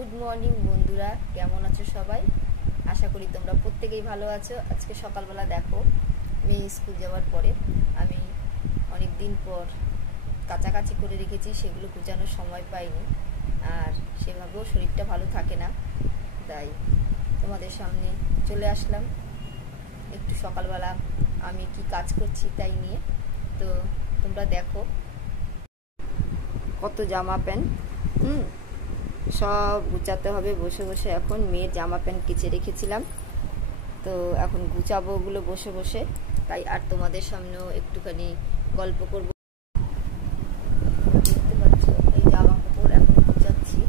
Good morning বন্ধুরা, কেমন আছো সবাই? আশা করি তোমরা প্রত্যেকেই ভালো আছো। আজকে সকালবেলা দেখো, মেয়ে স্কুল যাওয়ার পরে আমি অনেক দিন পর কাচাকাচি করে রেখেছি, সেগুলো গুছানোর সময় পাইনি, আর সেভাবেও শরীরটা ভালো থাকে না, তাই তোমাদের সামনে চলে আসলাম একটু সকালবেলা আমি কি কাজ করছি তাই নিয়ে। তো তোমরা দেখো কত জামা প্যান্ট সব গুছাতে হবে বসে বসে। এখন মেয়ের জামা প্যান্ট কেচে রেখেছিলাম, তো এখন গুছাবো ওগুলো বসে বসে, তাই আর তোমাদের সামনেও একটুখানি গল্প করব। দেখতে পাচ্ছ এই জামা কাপড় এখন গুছাচ্ছি,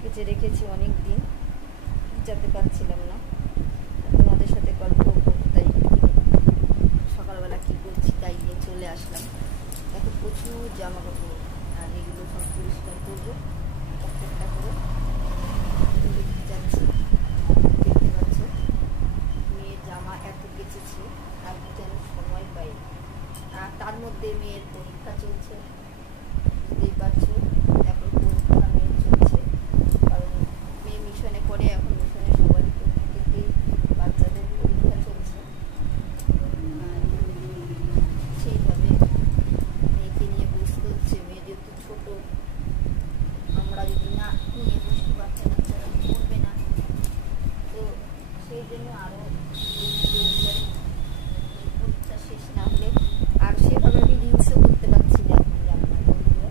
কেচে রেখেছি অনেক দিন, গুছাতে পারছিলাম না, তোমাদের সাথে গল্প করবো, তাই সকালবেলা কি করছি তাই নিয়ে চলে আসলাম। দেখো প্রচুর জামা কাপড়, আর এগুলো সব পরিষ্কার করবো প্রত্যেকটা করে যাচ্ছি। দেখতে পাচ্ছ মেয়ের জামা এত কেচেছি আর গুছানোর সময় পাই, আর তার মধ্যে মেয়ের পরীক্ষা চলছে, বুঝতেই পারছো এখন পরীক্ষা মেয়ের চলছে, কারণ মেয়ে মিশনে পড়ে, এখন মিশনে সবাই প্রত্যেকেই বাচ্চাদের পরীক্ষা চলছে, আর সেইভাবে মেয়েকে নিয়ে বসতে হচ্ছে। মেয়ে যেহেতু ছোট, আমরা যদি না নিয়ে বসতে পারছি বাচ্চারা পড়বে না, তো সেই জন্য আরও পরীক্ষা শেষ না হলে আর সেভাবে আমি রিলসও করতে পারছি না। এখন রান্নার বন্ধুরা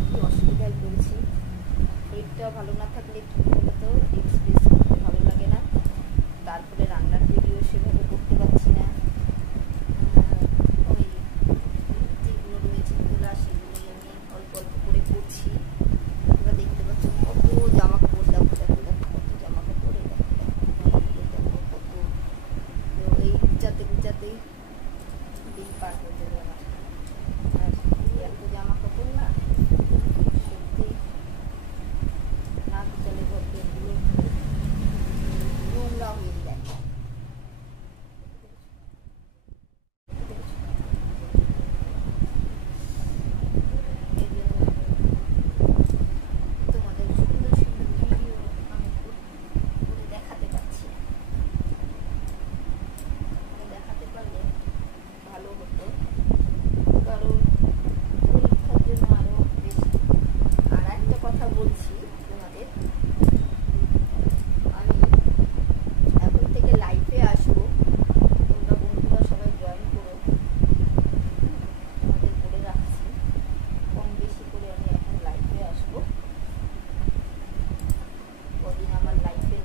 একটু অসুবিধায় পড়েছি, শরীরটা ভালো না থাকলে কী বলো তো, রিলস ফিলস করতে ভালো লাগে না, তারপরে রান্নার ভিডিও সেভাবে করতে পারছি না। ওই যেগুলো রয়েছে তোলা সেগুলোই আমি অল্প অল্প করে করছি। তোমরা দেখতে পাচ্ছ কত জামা কাপড়, দেখো দেখো দেখো কত জামা কাপড়, দেখো দেখো কত, তো এই গুছাতে গুছাতেই দিন পার হয়ে যাবে আমার। আর এত জামা কাপড় না সত্যি না গুছালে বলতে এগুলো নোংরা হয়ে যায়। এই জন্য তোমাদের সুন্দর সুন্দর ভিডিও আমি করে দেখাতে পারছি না, দেখাতে পারলে ভালো হতো, কারণ পরীক্ষার জন্য আরও বেশি। আর একটা কথা বলছি তোমাদের, আমি এখন থেকে লাইফে আসবো, তোমরা বন্ধুরা সবাই জয়েন করো, তোমাদের বলে রাখছি কম বেশি করে আমি এখন লাইফে আসবো। কদিন আমার লাইফে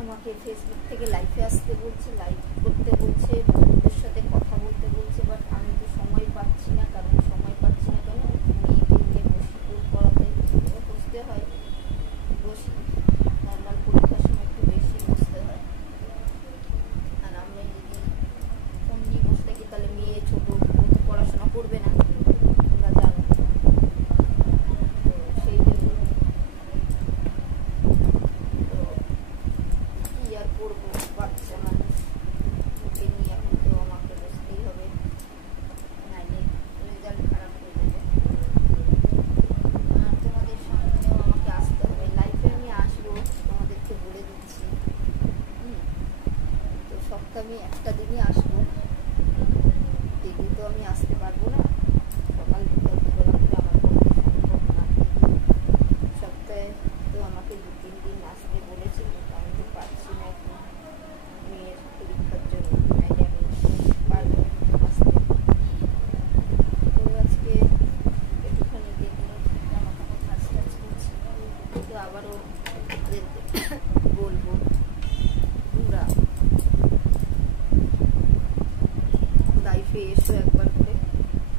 আমাকে ফেসবুক থেকে লাইফে আসতে বলছে, লাইভ করতে বলছে, বন্ধুদের সাথে কথা বলতে বলছে, বাট আমি তো সময় পাচ্ছি না। কারণ সময় পাচ্ছি না কেন, মেয়েকে নিয়ে বসি, ওর পড়াতে বসতে হয়, বসি নর্মাল পরীক্ষার সময় একটু বেশি বসতে হয়, আর আমরা যদি ফোন নিয়ে বসে থাকি তাহলে মেয়ে ছোটো, ও তো পড়াশোনা করবে না, তোমরা জানো, তো সেই জন্য তো কি আর করবো, বাচ্চা মানুষ, ওকে নিয়ে এখন তো আমাকে বসতেই হবে, নাইলে রেজাল্ট খারাপ হয়ে যাবে। আর তোমাদের সামনেও আমাকে আসতে হবে, লাইফে আমি আসবো, তোমাদেরকে বলে দিচ্ছি। তো সপ্তাহে একটা দিনই আসবো, ডেলি তো আমি আসতে পারবো না, সকাল বিকাল দুবেলা করে আমার পক্ষে সম্ভব না। সপ্তাহে তো আমাকে 2-3 দিন আসতে বলেছিল, আমি তো পারছি না এখন মেয়ের পরীক্ষার জন্য, নাইলে আমি পারবো আসতে। তো আজকে একটুখানি দেখলো জামা কাপড় কাজ টাজ করছি, তো আবারও বলবো তোমরা লাইফে এসো একবার করে,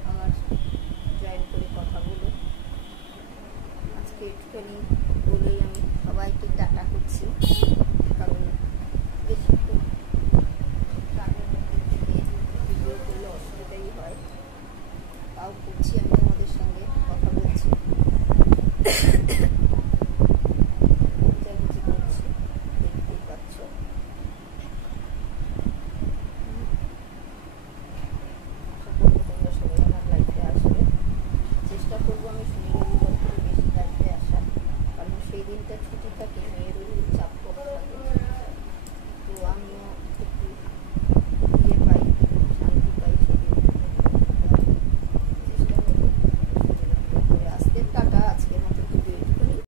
আমার জয়েন করে কথা বলো। আজকে একটুখানি বলেই আমি সবাইকে টাটা করছি, কারণ বেশিক্ষণ রান্নার মধ্যে ভিডিও করলে অসুবিধাই হয়, তাও করছি আমি।